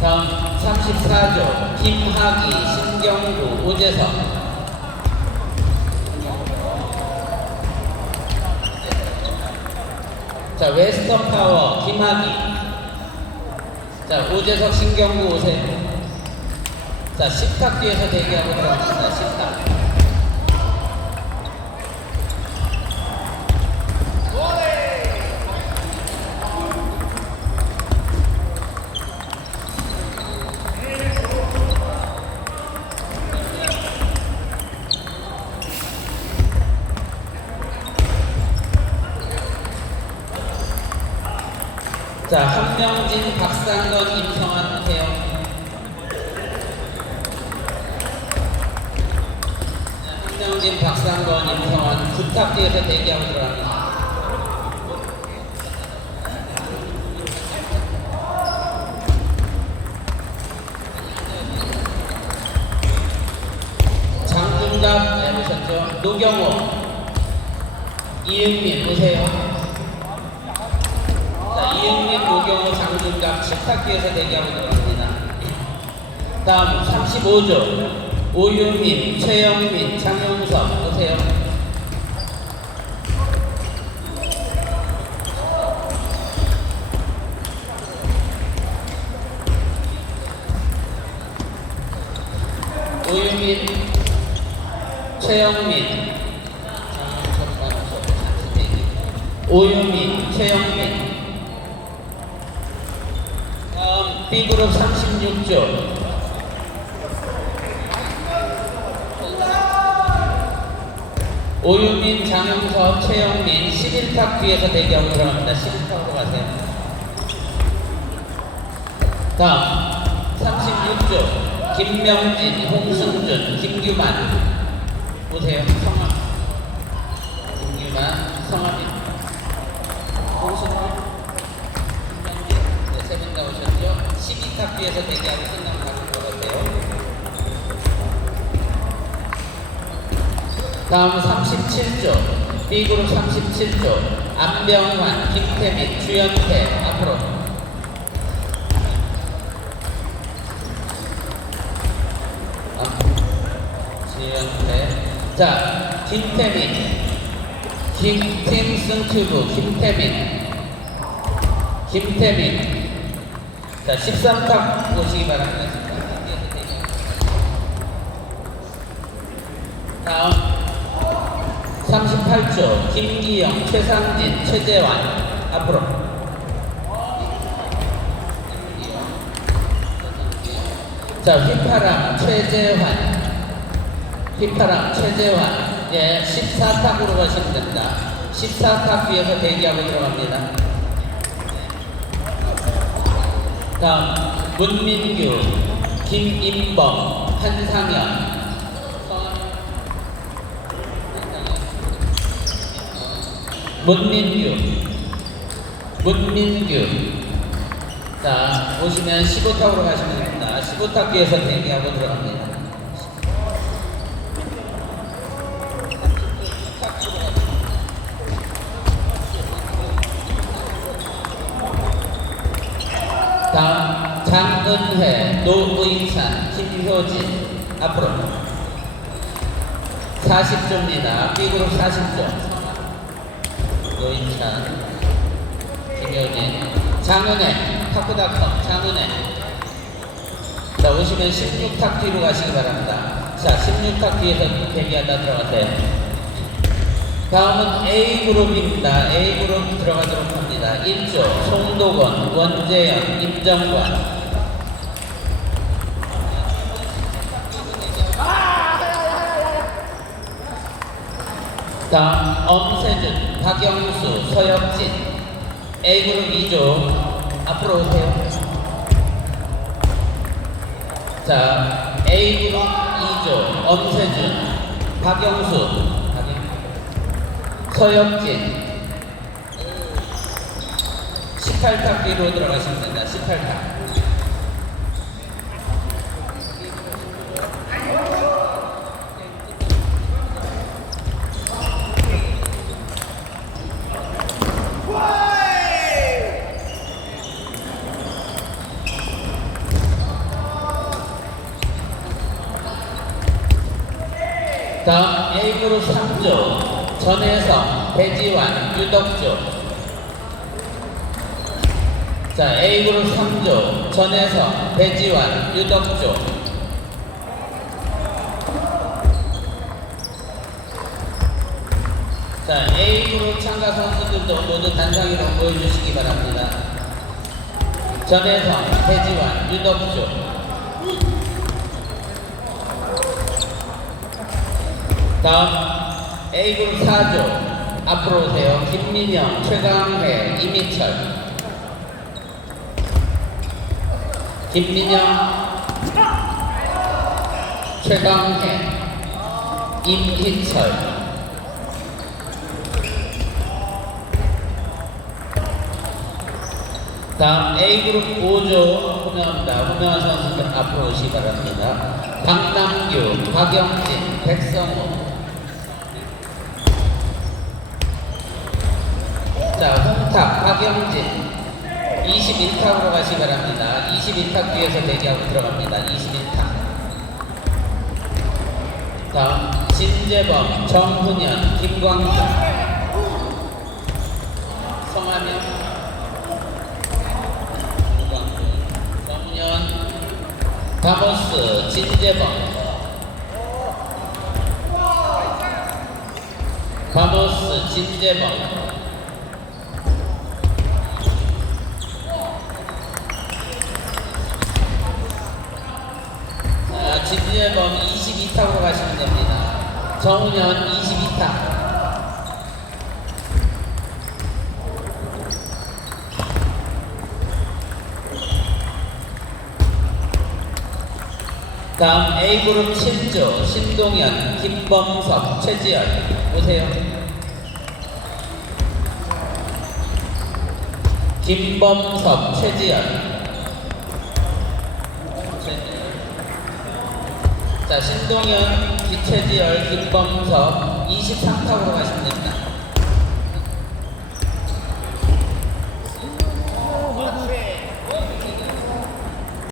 다음 34조 김학이, 신경구, 오재석. 자 웨스턴 파워 김학이 자 오재석, 신경구 오세요 자 식탁 뒤에서 대기하고 들어갑니다. 식탁 자, 한명진, 박상건, 임성환. 자, 한명진, 박상건, 임성환 부탁 뒤에서 대기하고 들어갑니다. 장준갑 해보셨죠? 노경호, 이은민 오세요. 자, 이영민, 노경호, 장준갑 식탁기에서 대기하고 들어갑니다. 다음 35조 오윤민, 최영민, 장용섭 오세요. 오윤민, 최영민. 오윤민, 최영민, 다음 B그룹 36조 오유민, 장영섭, 최영민 11탁 뒤에서 대기하고 들어갑니다. 11탁으로 가세요. 다음 36조 김명진, 홍승준, 김규만 보세요. 성함 김규만 성함이 홍승준 네, 세분 다 오셨죠? 12탑 뒤에서 대기하고 끝나면 가는 것 같아요. 다음 37조, B그룹 37조, 안병환, 김태민, 주연태, 앞으로. 자, 김태민, 김팀 승 튜브, 김태민, 김태민. 자, 13탑 보시기 바랍니다. 13탑 뒤에서 대기. 다음 38조 김기영, 최상진, 최재환. 앞으로. 자 휘파람 최재환. 휘파람 최재환. 예 14탑으로 가시면 됩니다. 14탑 뒤에서 대기하고 들어갑니다 다음 문민규 김인범 한상현. 문민규. 문민규. 자 보시면 15탁으로 가시면 됩니다. 15탁 뒤에서 대기하고 들어갑니다 다음 장은회 노의찬 김효진 앞으로 40조입니다 B그룹 40조 노인찬, 김효진, 장은혜, 탁구닷컴, 장은혜. 자, 오시면 16탁 뒤로 가시기 바랍니다. 자, 16탁 뒤에서 대기하다 들어가세요. 다음은 A그룹입니다. A그룹 들어가도록 합니다. 1조, 송도건, 원재현, 임정관. 다음 엄세준, 박영수, 서혁진 A그룹 2조 앞으로 오세요. 자 A그룹 2조 엄세준, 박영수, 박영- 서혁진 18타 뒤로 들어가시면 된다. 18타. 다음 A그룹 3조 전혜성, 배지환, 유덕조. 자 A그룹 3조. 전혜성, 배지환, 유덕조. 자 A그룹 참가 선수들도 모두 단상위로 보여주시기 바랍니다. 전혜성, 배지환, 유덕조. 다음 A그룹 4조 앞으로 오세요. 김민영, 최강회, 이미철 김민영, 최강회, 임희철 다음 A그룹 5조 호명합니다. 호명한 선수들 앞으로 오시기 바랍니다. 박남규, 박영진, 백성호 자, 홍탁, 박영진. 21탁으로 가시 기 바랍니다. 21탁 뒤에서 대기하고 들어갑니다. 21탁. 다음 진재범, 정훈현, 김광준 성하명 정훈현. 가모스, 진재범. 가모스, 진재범 아, 진재범 22탁으로 가시면 됩니다. 정훈현 22탁. 다음 A그룹 7조 신동현, 김범석, 최지열 오세요. 김범석. 최지열. 자, 신동현, 기최지열, 김범석 23탑으로 가시면 됩니다.